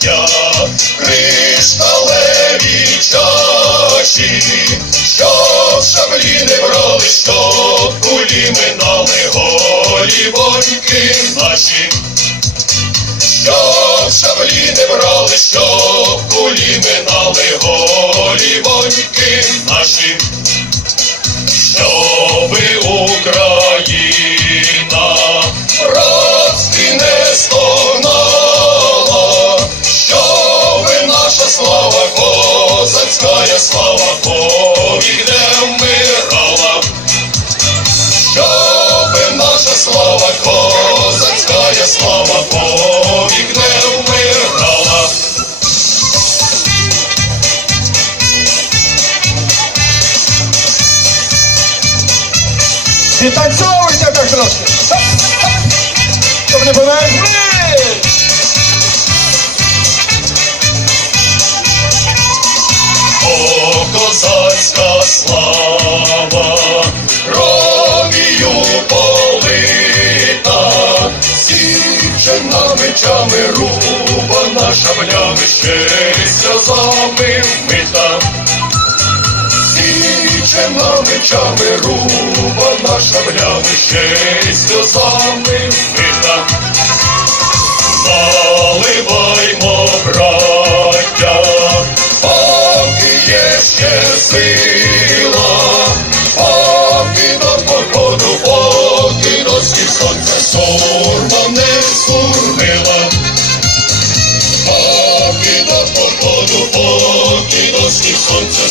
браття, кришталеві чаші, щоб шаблі не брали, щоб кулі минали голі воньки наші. Щоб шаблі не брали, щоб кулі минали голі воньки наші. Щоби Україна Підтанцьовуйте так трошки. Щоб не померзли. О, козацька слава, кров'ю полита, січена мечами рубана, шаблями ще сльозами вмита. Січена мечами рубана, ще сльозами вмита. Наливаймо, браття, поки є ще сила, поки до походу, поки до сонця сурма не сурмила. Поки до походу, поки сонця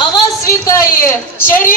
А вас вітає чарівна